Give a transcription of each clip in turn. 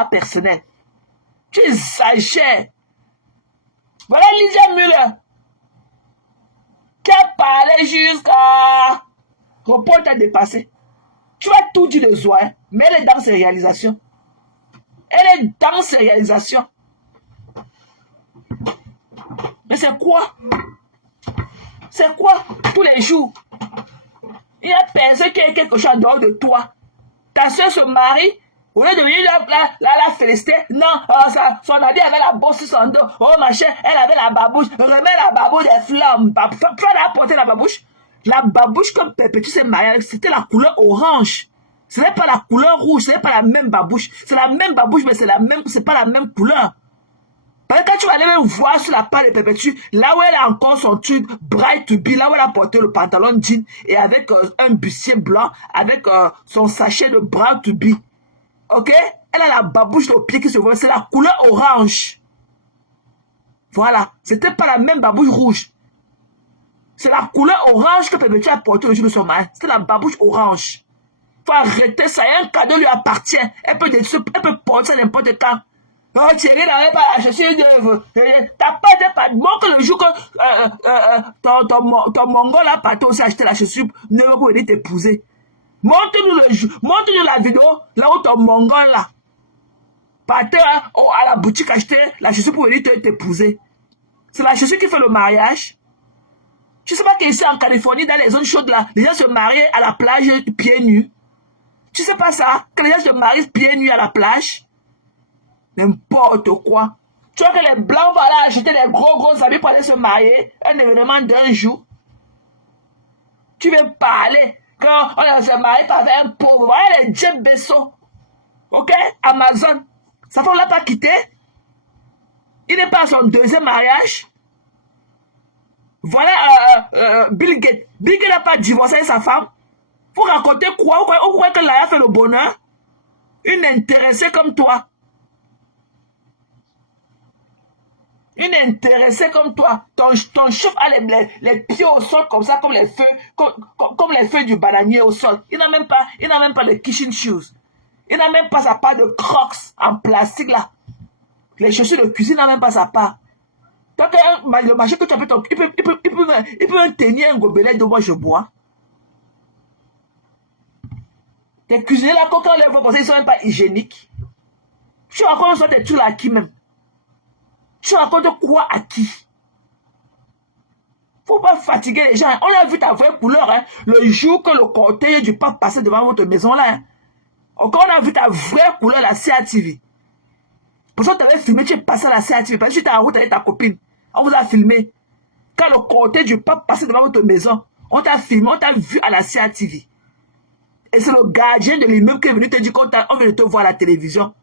histoire personnelle. Tu exagères. Voilà Lydia Müller qui a parlé jusqu'à... Report t'a dépassé. Tu vas tout dire de soi, hein, mais elle est dans ses réalisations. Elle est dans ses réalisations. Mais c'est quoi? C'est quoi tous les jours? Il y a personne qui a quelque chose en dehors de toi. Ta soeur se marie, au lieu de venir la féliciter, non, son ami avait la bosse sur son dos, oh ma chère, elle avait la babouche, remets la babouche des flammes, tu vas apporter la babouche. La babouche comme Perpétue s'est mariée, c'était la couleur orange. Ce n'est pas la couleur rouge, ce n'est pas la même babouche. C'est la même babouche, mais c'est pas la même couleur. Parce que quand tu vas aller même voir sur la part de Perpétue, là où elle a encore son truc bright to be, là où elle a porté le pantalon jean et avec un bustier blanc, avec son sachet de bright to be. Ok? Elle a la babouche au pied qui se voit, c'est la couleur orange. Voilà. C'était pas la même babouche rouge. C'est la couleur orange que Perpétue a porté le jour de son mariage. C'était la babouche orange. Faut arrêter ça. Un cadeau lui appartient. Elle peut porter ça n'importe quand. Oh, Thierry n'avait pas la chaussure d'œuvre. T'as pas été pas. Montre le jour que ton mongol a parti aussi acheter la chaussure neuve pour venir t'épouser. Montre-nous la vidéo là où ton mongol là partait à la boutique acheter la chaussure pour venir t'épouser. C'est la chaussure qui fait le mariage. Tu sais pas qu'ici en Californie, dans les zones chaudes là, les gens se marient à la plage pieds nus. Tu sais pas ça? Que les gens se marient pieds nus à la plage? N'importe quoi. Tu vois que les blancs vont aller acheter des gros habits pour aller se marier, un événement d'un jour. Tu veux parler quand on se marie avec un pauvre. Voilà les Jeff Bezos. Ok? Amazon. Sa femme l'a pas quitté. Il n'est pas à son deuxième mariage. Voilà Bill Gates. Bill Gates n'a pas divorcé avec sa femme. Vous racontez quoi? Vous croyez que Laïa fait le bonheur? Une intéressée comme toi. Une intéressée comme toi. Ton chef a les pieds au sol comme ça, comme les feuilles du bananier au sol. Il n'a même pas de kitchen shoes. Il n'a même pas sa part de crocs en plastique là. Les chaussures de cuisine n'a même pas sa part. Donc, le marché que tu as fait, il peut me tenir un gobelet de moi, je bois. Tes cuisiniers là, quand on les voit comme ça, ils ne sont même pas hygiéniques. Tu racontes ça, tes trucs à qui même? Tu racontes quoi à qui? Faut pas fatiguer les gens. On a vu ta vraie couleur, hein, le jour que le cortège du pape passait devant votre maison là. Hein. Encore on a vu ta vraie couleur, la CATV. Pour ça, tu avais filmé, tu es passé à la CATV. Parce que tu étais en route avec ta copine. On vous a filmé. Quand le cortège du pape passait devant votre maison, on t'a filmé, on t'a vu à la CATV. Et c'est le gardien de l'immeuble qui est venu te dire qu'on vient de te voir à la télévision.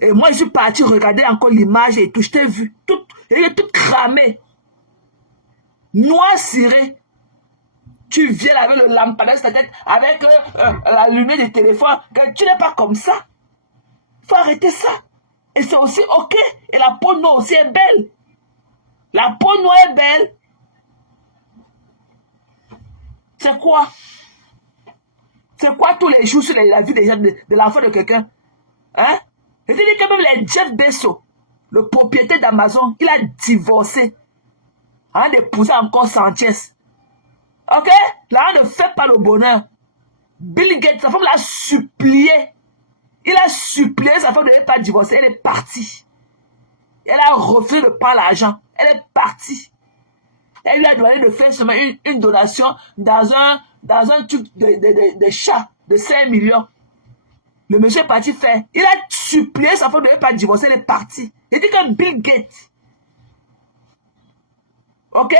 Et moi, je suis parti regarder encore l'image et tout. Je t'ai vu. Elle est toute cramée. Noir ciré. Tu viens avec le lampadaire sur ta tête, avec la lumière du téléphone. Tu n'es pas comme ça. Il faut arrêter ça. Et c'est aussi ok. Et la peau noire aussi est belle. La peau noire est belle. C'est quoi? C'est quoi tous les jours sur la vie des gens, de l'enfant de quelqu'un? Hein? Je te dis que même les Jeff Bezos, le propriétaire d'Amazon, il a divorcé. Hein, d'épouser encore Sanchez. Ok? Là, on ne fait pas le bonheur. Bill Gates, sa femme l'a supplié. Il a supplié sa femme de ne pas divorcer. Elle est partie. Elle a refusé de prendre l'argent. Elle est partie. Elle lui a demandé de faire seulement une donation dans un truc de chat de 5 millions. Le monsieur est parti faire. Il a supplié sa femme de ne pas divorcer. Elle est partie. Il dit que Bill Gates, ok,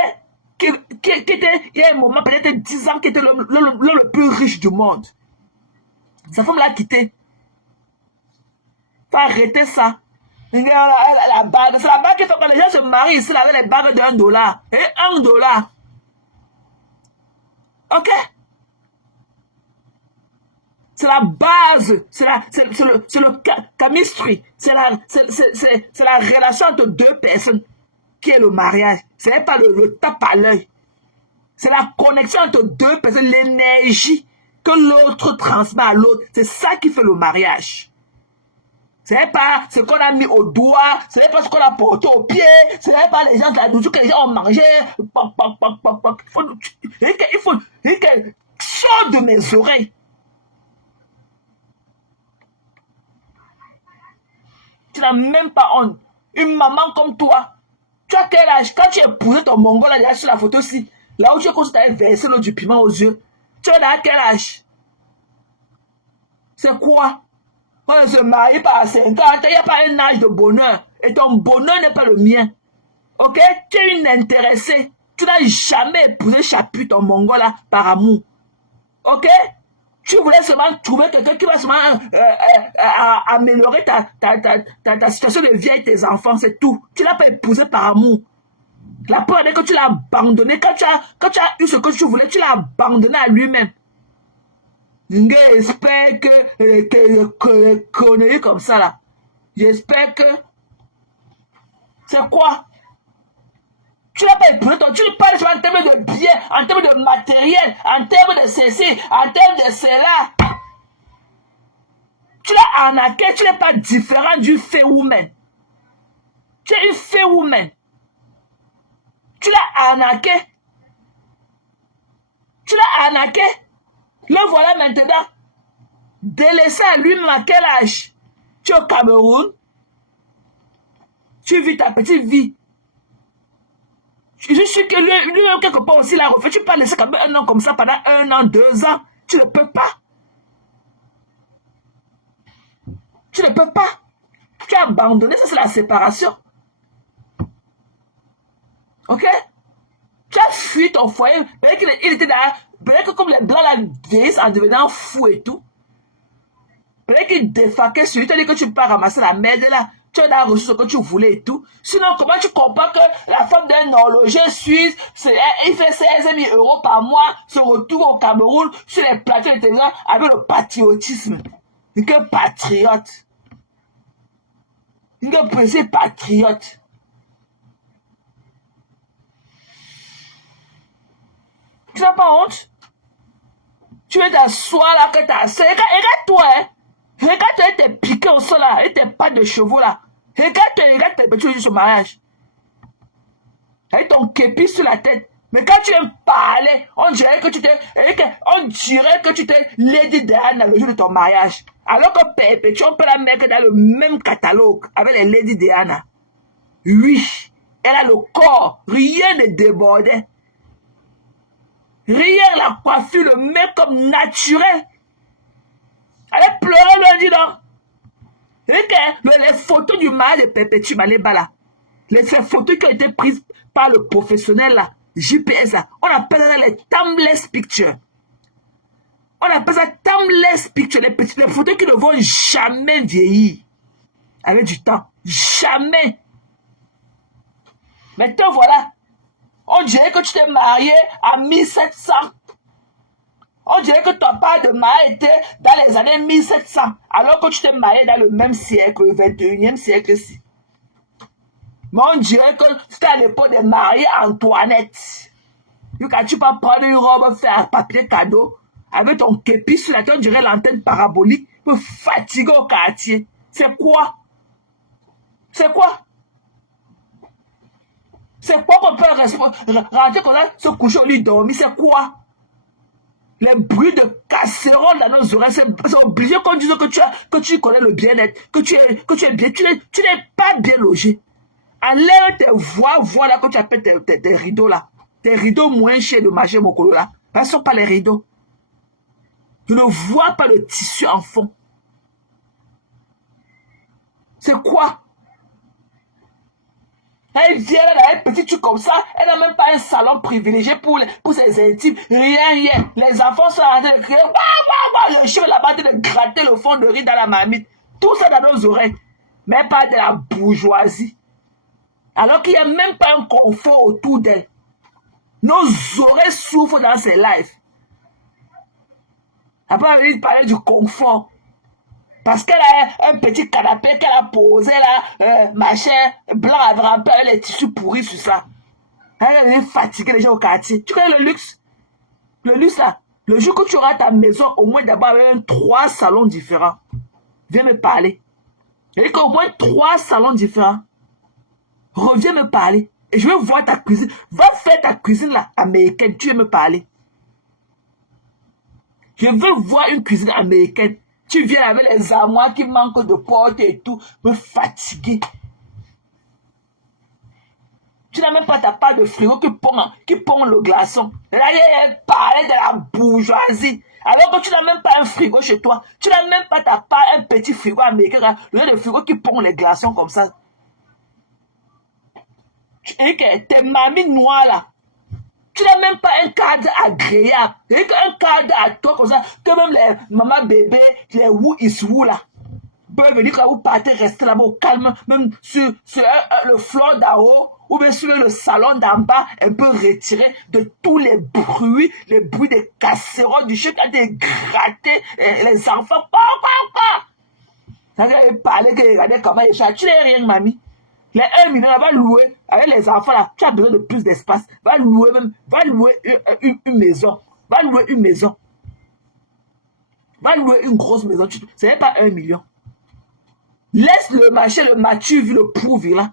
qui était, il y a un moment, peut-être 10 ans, qui était l'homme le plus riche du monde. Sa femme l'a quitté. Il faut arrêter ça. La bague, c'est la bague qui fait que les gens se marient ici avec les bagues de $1. Et $1. Ok? C'est la base, c'est le chemistry, c'est la relation entre deux personnes qui est le mariage. Ce n'est pas le tape à l'œil. C'est la connexion entre deux personnes, l'énergie que l'autre transmet à l'autre. C'est ça qui fait le mariage. Ce n'est pas ce qu'on a mis au doigt, ce n'est pas ce qu'on a porté au pied, ce n'est pas les gens de la nourriture que les gens ont mangé. Il faut que sors de mes oreilles. Tu n'as même pas honte. Une maman comme toi, tu as quel âge? Quand tu épousais ton mongol là sur la photo-ci, là où tu as comme si tu avais versé l'eau du piment aux yeux, tu as quel âge? C'est quoi? On ne se marie pas à 50 ans, il n'y a pas un âge de bonheur. Et ton bonheur n'est pas le mien. Ok? Tu es une intéressée. Tu n'as jamais épousé Chapu, ton mongol là, par amour. Ok? Tu voulais seulement trouver quelqu'un qui va seulement améliorer ta situation de vie avec tes enfants, c'est tout. Tu ne l'as pas épousé par amour. La preuve est que tu l'as abandonné. Quand tu as eu ce que tu voulais, tu l'as abandonné à lui-même. J'espère que conneries comme ça là. J'espère que... C'est quoi? Tu n'as pas épousé ton... Tu parles en termes de biens, en termes de matériel, en termes de ceci, en termes de cela. Tu l'as arnaqué, tu n'es pas différent du fait woman. Tu es une fait woman. Tu l'as arnaqué. Tu l'as arnaqué. Le voilà maintenant. Délaissé à lui-même à quel âge? Tu es au Cameroun. Tu vis ta petite vie. Je suis sûr que lui-même quelque part aussi l'a refait. Tu peux pas laisser comme un an comme ça pendant 1 an, 2 ans. Tu ne peux pas. Tu ne peux pas. Tu as abandonné, ça c'est la séparation. Ok? Tu as fui ton foyer. Peut-être qu'il était là. Peut-être que comme les blancs la vieillissent en devenant fou et tout. Peut-être qu'il défaquait sur lui. Tu as dit que tu peux pas ramasser la merde là. Tu as reçu ce que tu voulais et tout. Sinon, comment tu comprends que la femme d'un horloger suisse, il fait 16 000 € par mois, se retrouve au Cameroun sur les plateaux de télévision avec le patriotisme. Que patriote. Une pressée patriote. Tu n'as pas honte? Tu es t'asseoir là que t'as... Regarde-toi, hein. Regarde-toi, elle t'est piqué au sol là, et tes pattes de chevaux là. Regarde tes petits sur mariage. Avec ton képi sur la tête. Mais quand tu viens parler, on dirait que tu t'es Lady Diana le jour de ton mariage. Alors que Pépé, tu peux la mettre dans le même catalogue avec les Lady Diana. Oui, elle a le corps, rien ne débordait. Rien, la coiffure, le make-up naturel. Elle pleurait lundi, non? Les photos du mariage de Pépé, tu m'as les là. Ces photos qui ont été prises par le professionnel là, JPS là, on appelle ça les timeless pictures. On appelle ça timeless pictures, les photos qui ne vont jamais vieillir. Avec du temps. Jamais. Maintenant, voilà. On dirait que tu t'es marié à 1700. On dirait que ton père de mariage était dans les années 1700, alors que tu t'es marié dans le même siècle, le 21e siècle-ci. Mais on dirait que c'était à l'époque des mariés Antoinette. Quand tu peux prendre une robe, faire un papier cadeau, avec ton képi sur la tête, on dirait l'antenne parabolique, pour fatiguer au quartier. C'est quoi? C'est quoi? C'est quoi qu'on peut rentrer comme ça, se coucher au lit, dormir? C'est quoi? Les bruits de casserole dans nos oreilles, c'est obligé qu'on dise que tu connais le bien-être, que tu es bien, tu n'es pas bien logé. Enlève tes voix là que tu appelles tes rideaux là. Tes rideaux moins chers de marché Mokolo là. Ce ne sont pas les rideaux. Je ne vois pas le tissu en fond. C'est quoi? Elle vient là, un petit truc comme ça, elle n'a même pas un salon privilégié pour ses intimes, rien. Les enfants sont en train de crier, le chien là-bas en train de gratter le fond de riz dans la marmite. Tout ça dans nos oreilles. Mais pas de la bourgeoisie. Alors qu'il n'y a même pas un confort autour d'elle. Nos oreilles souffrent dans ces lives. Après, on va parler du confort. Parce qu'elle a un petit canapé qu'elle a posé là, machin, blanc avec un peu avec les tissus pourris sur ça. Elle est fatiguée les gens au quartier. Tu connais le luxe? Le luxe là, le jour que tu auras ta maison, au moins d'abord avec 3 salons différents. Viens me parler. Et qu'au moins 3 salons différents. Reviens me parler. Et je veux voir ta cuisine. Va faire ta cuisine là, américaine. Tu veux me parler. Je veux voir une cuisine américaine. Tu viens avec les armoires qui manquent de portes et tout. Me fatiguer. Tu n'as même pas ta part de frigo qui pond le glaçon. Là, il parlait de la bourgeoisie. Alors que tu n'as même pas un frigo chez toi. Tu n'as même pas ta part, un petit frigo américain. Le frigo qui pond les glaçons comme ça. Et que tes mamies noires là. Tu n'as même pas un cadre agréable. Et qu'un cadre à toi comme ça. Que même les maman bébé, les who is who là. Peuvent venir quand vous partez rester là-bas au calme. Même sur le floor d'en haut. Ou bien sur le salon d'en bas, un peu retiré de tous les bruits des casseroles, du chien qui a été gratté, les enfants, Ça veut parler que regardez comment ils chantent. Tu n'as rien, mamie. Les 1 million, va louer, avec les enfants là, tu as besoin de plus d'espace. Va louer une maison. Va louer une maison. Va louer une grosse maison. Ce n'est pas 1 million. Laisse le marché, le mature, le prouver là.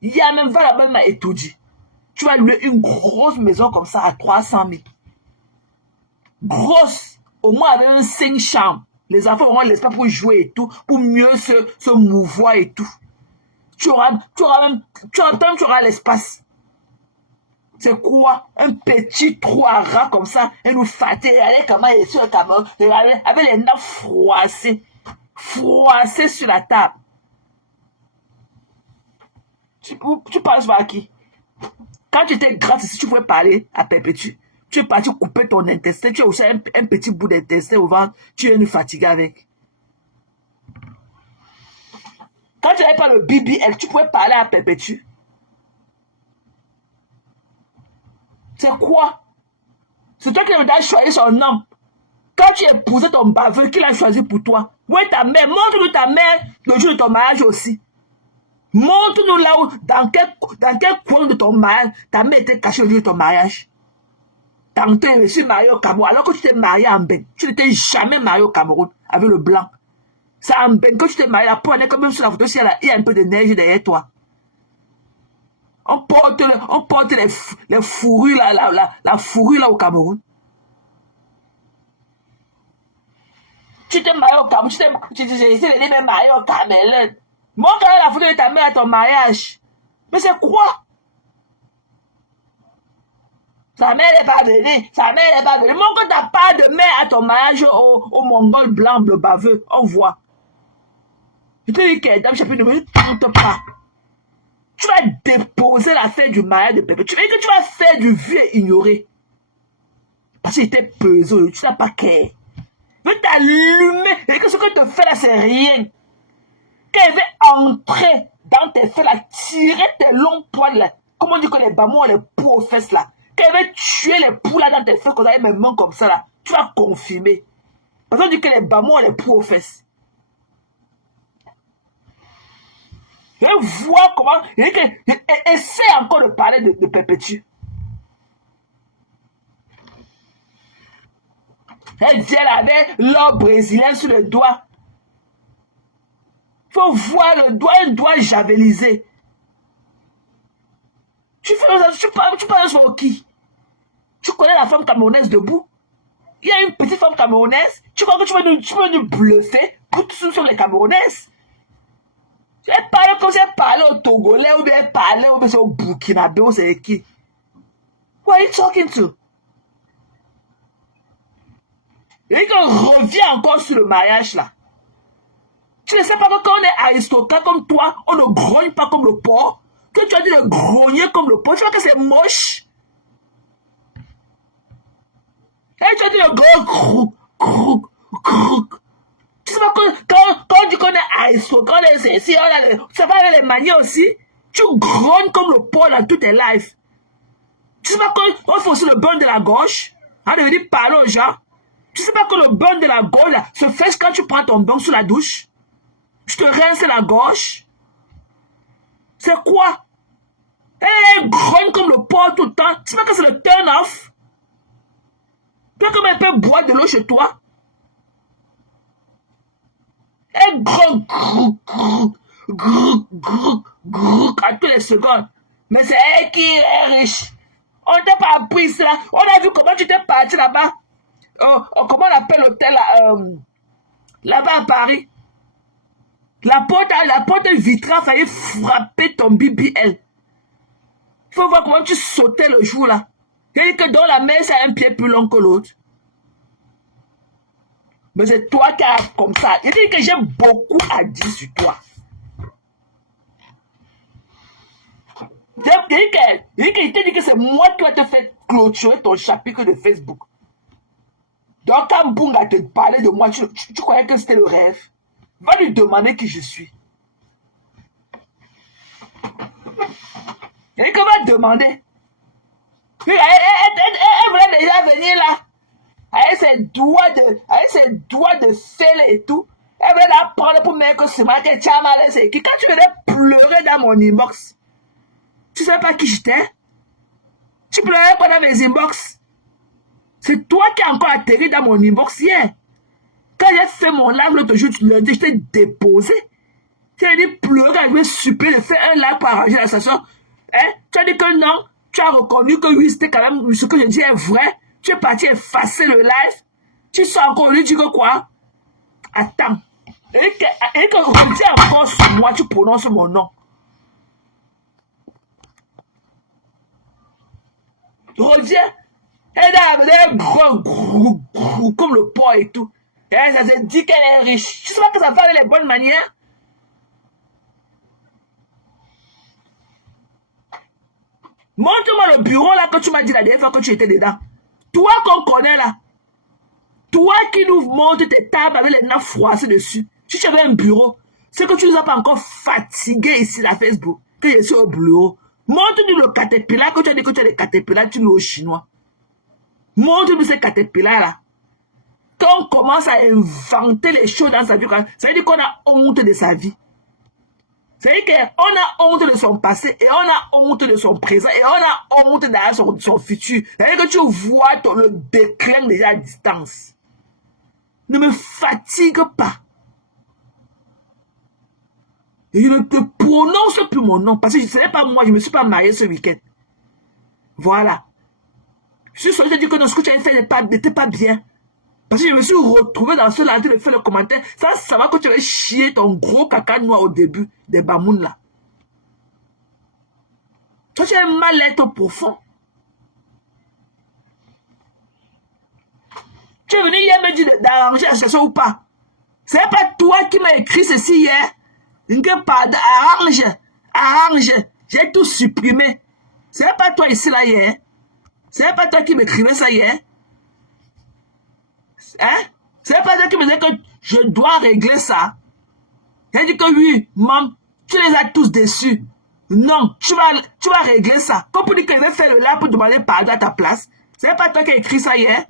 Il y a même, va là-bas, m'a étudié. Tu vas louer une grosse maison comme ça à 300 000. Grosse. Au moins avec un 5 chambres. Les enfants auront l'espace pour jouer et tout, pour mieux se mouvoir et tout. Tu auras l'espace. C'est quoi? Un petit trou à rat comme ça, et nous fâter, regardez comment il est sur le Cameroun, regardez, avec les nappes froissées sur la table. Tu parles par qui? Quand tu étais grave, si tu pouvais parler à Perpétue, tu es parti couper ton intestin, tu as aussi un petit bout d'intestin au ventre, tu es nous fatiguer avec. Quand tu n'avais pas le BBL, tu pouvais parler à Perpétue. C'est quoi? C'est toi qui as choisi son nom. Quand tu épousais ton baveux, qui l'a choisi pour toi? Où est ta mère? Montre-nous ta mère le jour de ton mariage aussi. Montre-nous là où, dans quel coin de ton mariage, ta mère était cachée le jour de ton mariage. Tantôt, je suis marié au Cameroun, alors que tu t'es marié en Ben. Tu n'étais jamais marié au Cameroun avec le blanc. C'est en Ben que tu t'es marié, la peau est quand même sur la photo, il y a un peu de neige derrière toi. On porte les fourrures là, la fourrure là au Cameroun. Tu t'es marié au Cameroun, tu t'es marié au Cameroun. Montre la photo de ta mère à ton mariage. Mais c'est quoi? Sa mère n'est pas venue. Montre ta part de mère à ton mariage au Mongol blanc de baveux. On voit. Je te dis que dame chapitre ne tente pas. Tu vas déposer la fête du mariage de Pépé. Tu veux dire que tu vas faire du vieux ignoré. Parce qu'il était pesé, tu n'as pas qu'elle. Je veux t'allumer. Et que ce que tu fais là, c'est rien. Qu'elle veut entrer dans tes fesses là, tirer tes longs poils là. Comment on dit que les bamons ont les poux aux fesses là. Qu'elle veut tuer les poux là dans tes fesses, quand tu as mes mains comme ça là. Tu vas confirmer. Parce qu'on dit que les bamons ont les poux aux fesses. Je vois comment. Essaie encore de parler de Perpétue. Elle vient avec l'or brésilien sur le doigt. Il faut voir le doigt, un doigt javelisé. Tu parles sur qui? Tu connais la femme camerounaise debout? Il y a une petite femme camerounaise. Tu crois que tu vas nous bluffer pour tout sur les camerounaises? Elle parle comme si elle parlait au Togolais ou bien elle parlait au Burkinabé ou c'est qui? Who are you talking to? Et qu'on revient encore sur le mariage là. Tu ne sais pas que quand on est aristocrate comme toi, on ne grogne pas comme le porc. Que tu as dit de grogner comme le porc, tu vois que c'est moche. Et tu as dit de gros crouk. Tu sais pas que quand on dit qu'on est aristocrate, si on a ça va avec les manières aussi, tu grognes comme le porc dans tous tes lives. Tu sais pas qu'on fait aussi le burn de la gauche, hein, de venir parler aux gens. Tu sais pas que le burn de la gauche là, se fait quand tu prends ton bain sous la douche. Je te rince la gauche. C'est quoi? Elle grogne comme le porc tout le temps. Tu sais pas que c'est le turn off? Toi, comment elle peut boire de l'eau chez toi? Un gros à toutes les secondes. Mais c'est elle qui est riche. On t'a pas appris ça. On a vu comment tu t'es parti là-bas. Comment on appelle l'hôtel là-bas à Paris. La porte vitrée a failli frapper ton BBL. Il faut voir comment tu sautais le jour là. Il dit que dans la mer, c'est un pied plus long que l'autre. Mais c'est toi qui as comme ça. Il dit que j'ai beaucoup à dire sur toi. Il dit que c'est moi qui vais te faire clôturer ton chapitre de Facebook. Donc quand Bunga te parlait de moi, tu croyais que c'était le rêve. Va lui demander qui je suis. Et comment demander? Elle voulait déjà venir là. Avec ses doigts de sel et tout. Elle voulait la prendre pour mettre que c'est moi qui tient mal. Quand tu venais pleurer dans mon inbox, tu sais pas qui j'étais? Tu pleurais pas dans mes inbox. C'est toi qui as encore atterri dans mon inbox hier. Quand j'ai fait mon live l'autre jour, je t'ai déposé. Tu as dit pleurer, je vais supplier de faire un live pour arranger la station. Hein? Tu as dit que non. Tu as reconnu que oui, c'était quand même ce que je dis est vrai. Tu es parti effacer le live. Tu sors encore lui, tu dis que quoi? Attends. Et que je dis encore sur moi, tu prononces mon nom. Reviens. Elle est gros, comme le porc et tout. Et ça se dit qu'elle est riche. Tu sais pas que ça va avec les bonnes manières? Montre-moi le bureau là que tu m'as dit la dernière fois que tu étais dedans. Toi qu'on connaît là. Toi qui nous montres tes tables avec les nappes froissées dessus. Si tu avais un bureau, c'est que tu nous as pas encore fatigué ici la Facebook. Que je suis au bureau. Montre-nous le caterpillar que tu as dit que tu as des caterpillars, tu loues aux Chinois. Montre-nous ces caterpillars là. Quand on commence à inventer les choses dans sa vie, ça veut dire qu'on a honte de sa vie. Ça veut dire qu'on a honte de son passé, et on a honte de son présent, et on a honte de son futur. Ça veut dire que tu vois le déclin déjà à distance. Ne me fatigue pas. Et je ne te prononce plus mon nom, parce que ce n'est pas moi, je ne me suis pas marié ce week-end. Voilà. Je suis sorti de dire que ce que tu as fait n'était pas bien. Parce que je me suis retrouvé dans ce là de faire le commentaire. Ça va que tu vas chier ton gros caca noir au début des bamounes là. Toi, tu as un mal-être profond. Tu es venu hier me dire d'arranger la situation ou pas. Ce n'est pas toi qui m'as écrit ceci hier. Arrange. J'ai tout supprimé. Ce n'est pas toi ici là hier. Ce n'est pas toi qui m'écrivais ça hier. Hein? C'est pas ça qui me dit que je dois régler ça. Elle dit que oui, maman, tu les as tous déçus. Non, tu vas régler ça. Comme pour dire que je vais faire le live pour demander pardon à ta place. C'est pas toi qui as écrit ça hier.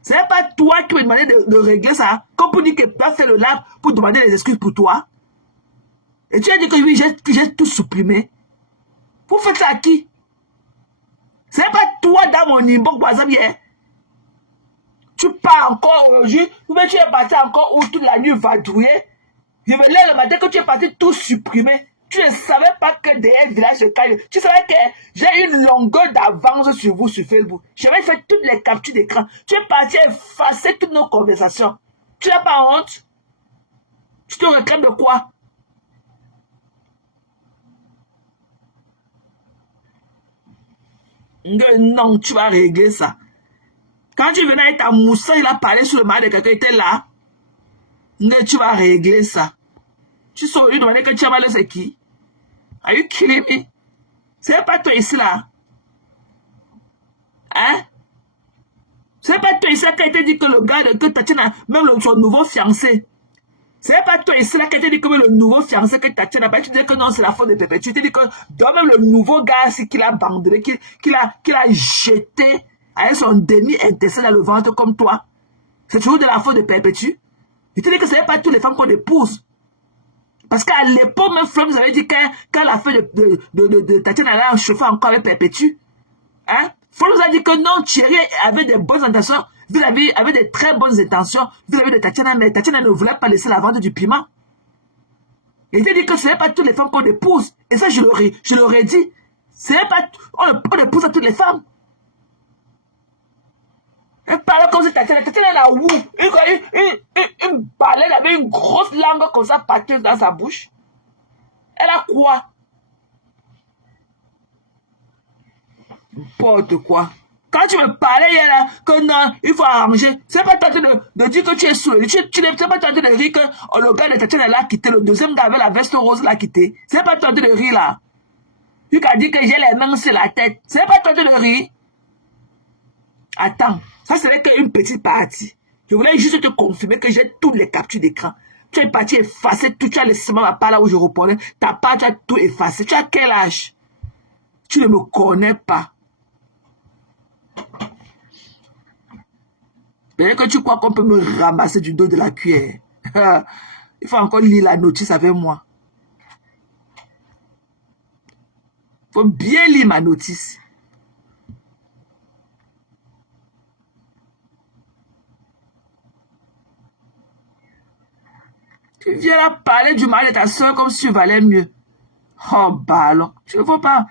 C'est pas toi qui me demandais de régler ça. Comme pour dire que tu vas faire le live pour demander des excuses pour toi. Et tu as dit que oui, j'ai tout supprimé. Vous faites ça à qui? C'est pas toi dans mon inbox, par exemple, hier. Tu pars encore aujourd'hui, ou bien tu es parti encore où toute la nuit vadrouiller. Je me lève le matin que tu es parti tout supprimer. Tu ne savais pas que derrière le village se calme. Tu savais que j'ai une longueur d'avance sur vous sur Facebook. J'avais fait toutes les captures d'écran. Tu es parti effacer toutes nos conversations. Tu n'as pas honte? Tu te réclames de quoi? Non, tu vas régler ça. Quand tu venais avec ta moussa, il a parlé sur le mari de quelqu'un qui était là. Tu vas régler ça. Tu saurais lui demander que tu as mal, c'est qui? Are you kidding me? C'est pas toi ici là. Hein? C'est pas toi ici là qui a été dit que le gars que Tatiana, même son nouveau fiancé. C'est pas toi ici là qui a été dit que le nouveau fiancé que Tatiana, tu disais que non, c'est la faute de Pépé. Tu t'es dit que même le nouveau gars ici qu'il a abandonné, qu'il a jeté avec son demi-intestin dans le ventre comme toi. C'est toujours de la faute de Perpétue. Je te dis que ce n'est pas toutes les femmes qu'on épouse. Parce qu'à l'époque, même Flemme nous avait dit quand la femme de Tatiana allait en chauffer encore avec Perpétue, hein, Flemme nous a dit que non, Thierry avait des bonnes intentions. vis-à-vis avec de très bonnes intentions vis-à-vis de Tatiana, mais Tatiana ne voulait pas laisser la vente du piment. Il veut dire que ce n'est pas toutes les femmes qu'on épouse. Et ça, je leur ai dit. Ce n'est pas... On épouse à toutes les femmes. Elle parlait comme si Tatiana la wou. Une baleine avec une grosse langue comme ça, pâteuse dans sa bouche. Elle a quoi? N'importe quoi. Quand tu me parlais hier là, que non, il faut arranger, c'est pas tenté de dire que tu es saoulé. Tu n'es pas tenté de rire que le gars de Tatiana l'a quitté, le deuxième gars avec la veste rose l'a quitté. C'est pas tenté de rire là. Tu as dit que j'ai les mains sur la tête. C'est pas tenté de rire. Attends, ça serait qu'une petite partie. Je voulais juste te confirmer que j'ai toutes les captures d'écran. Tu es parti effacer tout, tu as laissé ma part là où je répondais. Ta part, tu as tout effacé. Tu as quel âge? Tu ne me connais pas. Peut-être que tu crois qu'on peut me ramasser du dos de la cuillère. Il faut encore lire la notice avec moi. Il faut bien lire ma notice. Tu viens là parler du mari de ta soeur comme si tu valais mieux. Oh, bah alors, tu ne veux pas.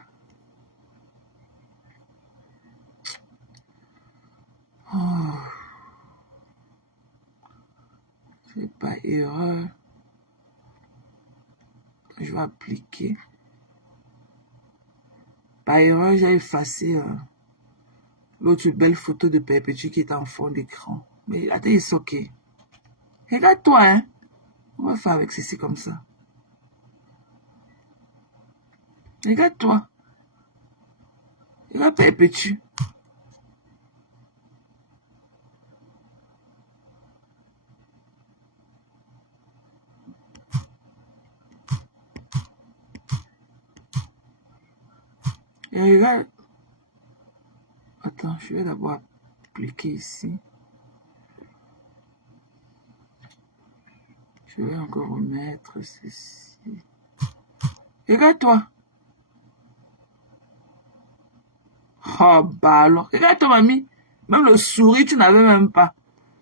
Oh. C'est pas erreur. Je vais appliquer. Par erreur, j'ai effacé l'autre belle photo de Perpétue qui est en fond d'écran. Mais attends, c'est ok. Regarde-toi, hein. On va faire avec ceci comme ça. Regarde-toi. Regarde Perpétue. Et regarde. Attends, je vais d'abord appliquer ici. Je vais encore remettre ceci. Regarde-toi. Oh, bah alors. Regarde-toi, mamie. Même le sourire, tu n'avais même pas.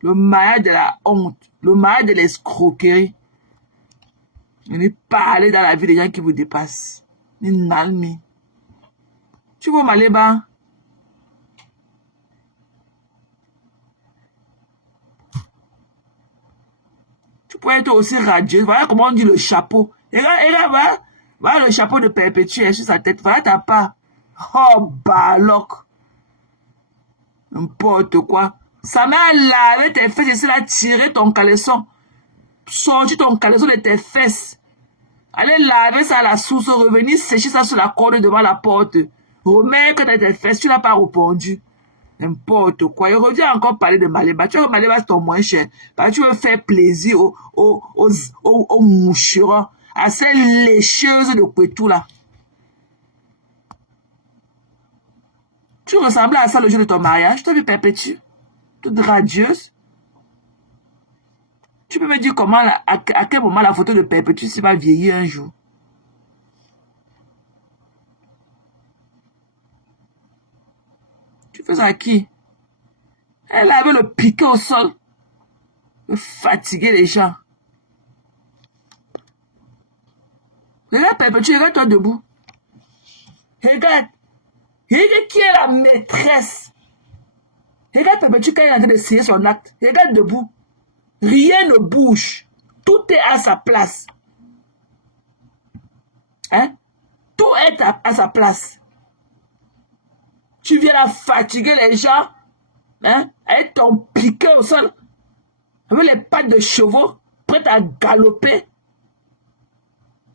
Le maillage de la honte. Le maillage de l'escroquerie. Venez parler dans la vie des gens qui vous dépassent. Ni nalmi. Tu veux m'aller bas? Tu pourrais être aussi radieuse. Voilà comment on dit le chapeau. Regarde, voilà le chapeau de Perpétue sur sa tête. Voilà ta part. Oh, baloc. N'importe quoi. Ça m'a lavé tes fesses et cela tiré ton caleçon. Sorti ton caleçon de tes fesses. Allez laver ça à la source, revenir sécher ça sur la corde devant la porte. Remettre dans tes fesses, tu n'as pas répondu. N'importe quoi. Il revient encore parler de Maléba. Tu vois que Maléba c'est ton moins cher. Parce que tu veux faire plaisir aux moucherons, à ces lécheuses de Kwetou là. Tu ressemblais à ça le jour de ton mariage. Tu as vu Perpétue? Toute radieuse. Tu peux me dire comment, à quel moment la photo de Perpétue s'il va vieillir un jour? Tu fais ça à qui? Elle avait le piqué au sol. Fatiguer les gens. Regarde Perpétue, regarde-toi debout. Regarde. Regarde qui est la maîtresse. Regarde Perpétue quand elle est en train de signer son acte. Regarde debout. Rien ne bouge. Tout est à sa place. Hein? Tout est à sa place. Tu viens là fatiguer les gens, hein? Avec ton piqué au sol, avec les pattes de chevaux, prête à galoper.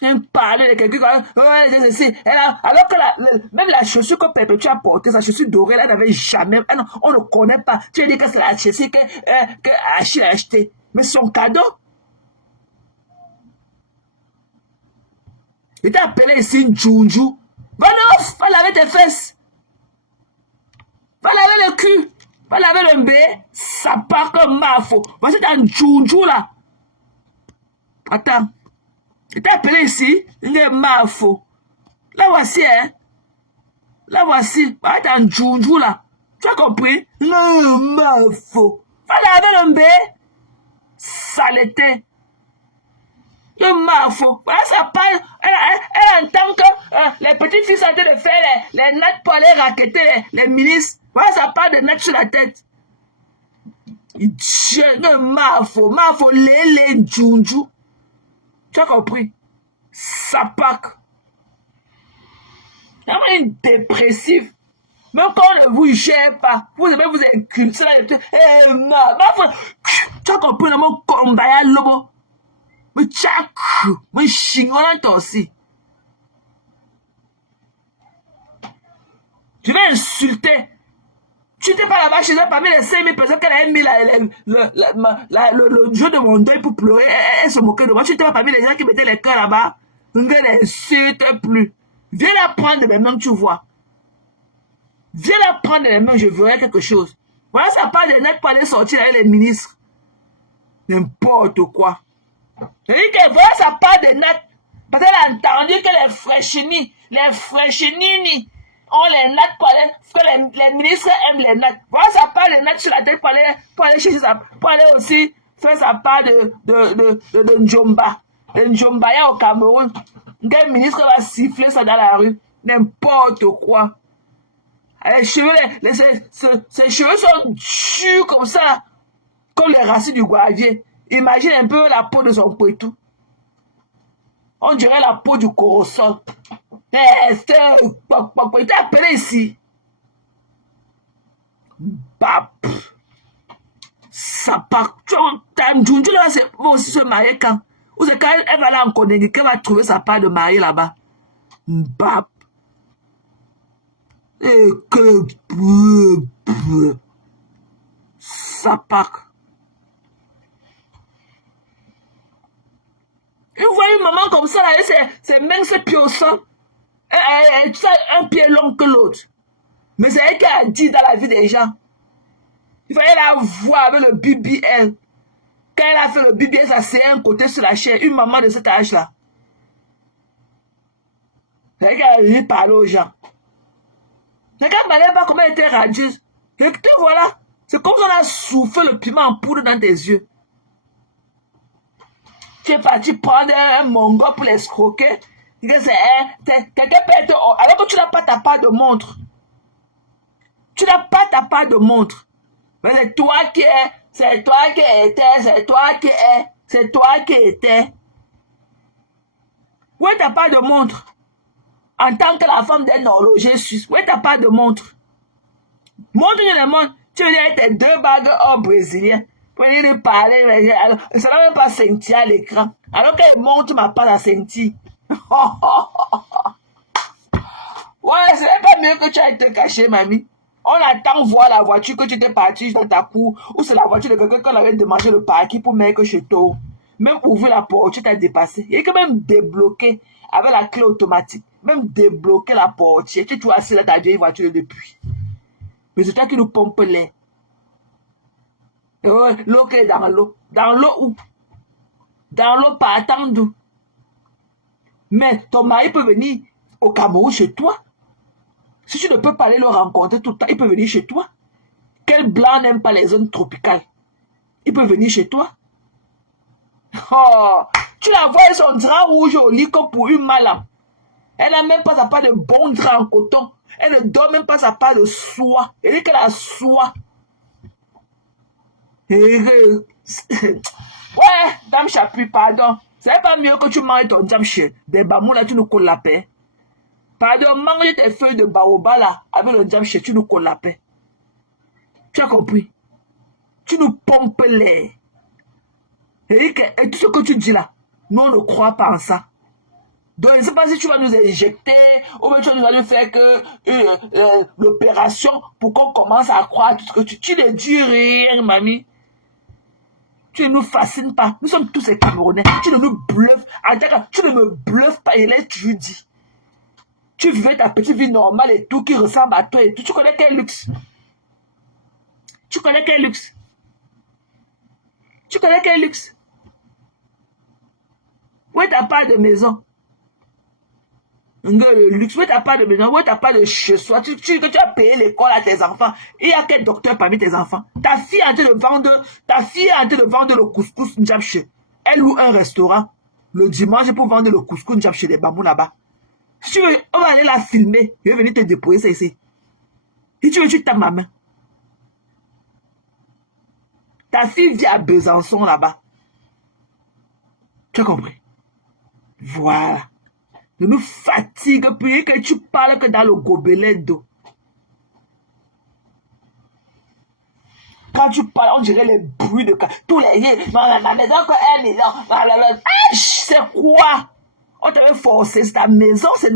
Viens parler de quelqu'un comme alors que même la chaussure que Perpétue a portée, sa chaussure dorée, elle n'avait jamais. On ne connaît pas. Tu as dit que c'est la chaussure que Achille a achetée. Mais son cadeau. Il t'a appelé ici une Djounjou. Va laver tes fesses. Va laver le cul. Va laver le mbé. Ça part comme mafo. Voici ta Djounjou là. Attends. Il t'a appelé ici, il est mafo. Là voici, hein. Là voici. Va ta Djounjou là. Tu as compris? Non, ma faux. Fallait avec un B. Saleté. Le mafo. Voilà, ça parle. Elle entend que les petites filles sont en train de faire les nattes pour aller raqueter les ministres. Voilà, ça parle de nattes sur la tête. Le mafo. Mafo, lélé, djounjou. Tu as compris? Ça pack. C'est vraiment une dépressive. Même quand on ne vous gère pas, vous aimez vous inculter là. Tu as compris, mon combat, lobo. Mais tchak, mais chingolant aussi. Je vais insulter. Tu n'étais pas là-bas chez elle parmi les 5000 personnes qu'elle a mis le jour de mon deuil pour pleurer. Elle se moquait de moi. Tu n'étais pas parmi les gens qui mettaient les cœurs là-bas. Ne l'insulte plus. Viens la prendre de mes mains, tu vois. Viens la prendre de mes mains, je verrai quelque chose. Voilà, ça parle de net pour aller sortir avec les ministres. N'importe quoi. Je dis que voilà, ça parle de net. Parce qu'elle a entendu que les fraîchenini ont les nattes pour aller, que les ministres aiment les nattes. Voilà, ça parle de nattes sur la tête pour aller chez ça, pour aller aussi faire sa part de Njomba. Le Njombaya au Cameroun. Quel ministre va siffler ça dans la rue? N'importe quoi. Les cheveux, ses cheveux sont durs comme ça, comme les racines du guavier. Imagine un peu la peau de son poitou. On dirait la peau du corosol. C'est appelé ici. Bap. Ça part. Djounjou là, c'est aussi se marier quand. Ou c'est quand elle va aller en Conakry qu'elle va trouver sa part de mari là-bas. Bap. Et que. Ça part. Vous voyez une maman comme ça, là, c'est même ses pieds au sol. Elle a un pied long que l'autre. Mais c'est elle qui a dit dans la vie des gens. Il fallait la voir avec le BBL. Quand elle a fait le BBL, ça c'est un côté sur la chair. Une maman de cet âge-là. C'est elle qui a venu parler aux gens. Regarde, madame, pas comment elle était radieuse. Et te voilà. C'est comme si on a soufflé le piment en poudre dans tes yeux. Tu es parti prendre un mongo pour l'escroquer. Quelqu'un peut être... Alors que tu n'as pas ta part de montre. Tu n'as pas ta part de montre. Mais c'est toi qui es. C'est toi qui étais. C'est toi qui es. C'est toi qui étais. Où est ta part de montre? En tant que la femme d'un horloger suisse. Où est ta part de montre? Montre-nous le monde. Tu veux dire tes 2 bagues or brésiliens. Pour venir parler, ça n'a même pas senti à l'écran. Alors qu'elle montre ma part à sentir. Ouais, ce n'est pas mieux que tu as été caché, mamie. On attend voir la voiture que tu étais parti dans ta cour, ou c'est la voiture de quelqu'un qu'on avait demandé le parking pour mettre chez toi. Même ouvrir la porte, tu t'as dépassé. Il est quand même débloqué avec la clé automatique. Même débloquer la portière. Tu vois, assis là, ta vieille voiture depuis. Mais c'est toi qui nous pompe l'air. L'eau qui est dans l'eau. Dans l'eau où? Dans l'eau partant d'où? Mais ton mari peut venir au Cameroun chez toi. Si tu ne peux pas aller le rencontrer tout le temps, il peut venir chez toi. Quel blanc n'aime pas les zones tropicales? Il peut venir chez toi. Oh, tu la vois, son drap rouge au lit comme pour une malade. Elle n'a même pas sa part de bon drap en coton. Elle ne donne même pas sa part de soie. Elle dit qu'elle a soie. Ouais, dame Chapuis, pardon. C'est pas mieux que tu manges ton jamché. Des bamous là, tu nous colles la paix. Pardon, mange tes feuilles de baobab là, avec le jamché, tu nous colles la paix. Tu as compris? Tu nous pompes l'air. Et tout ce que tu dis là, nous on ne croit pas en ça. Donc je ne sais pas si tu vas nous injecter, ou bien tu vas nous faire que l'opération pour qu'on commence à croire tout ce que tu ne dis rien, mamie. Tu ne nous fascines pas. Nous sommes tous ces Camerounais. Tu ne nous bluffes. Tu ne me bluffes pas. Et là, tu dis. Tu vivais ta petite vie normale et tout qui ressemble à toi et tout. Tu connais quel luxe? Tu connais quel luxe? Tu connais quel luxe? Où est ta part de maison? Le luxe, où t'as pas de maison, où t'as pas de chez soi, que tu as payé l'école à tes enfants. Il y a quel docteur parmi tes enfants? Ta fille est en train de vendre le couscous Njapche. Elle loue un restaurant le dimanche pour vendre le couscous Njapche des bambous là-bas. Si tu veux, on va aller la filmer. Je vais venir te déposer ça ici. Si tu veux, tu tapes ma main. Ta fille vit à Besançon là-bas. Tu as compris? Voilà. Ne nous fatigue plus que tu parles que dans le gobelet d'eau. Quand tu parles, on dirait les bruits de... Tous les... Ma maison, que 1 million. C'est quoi? On t'avait forcé, c'est ta maison, c'est...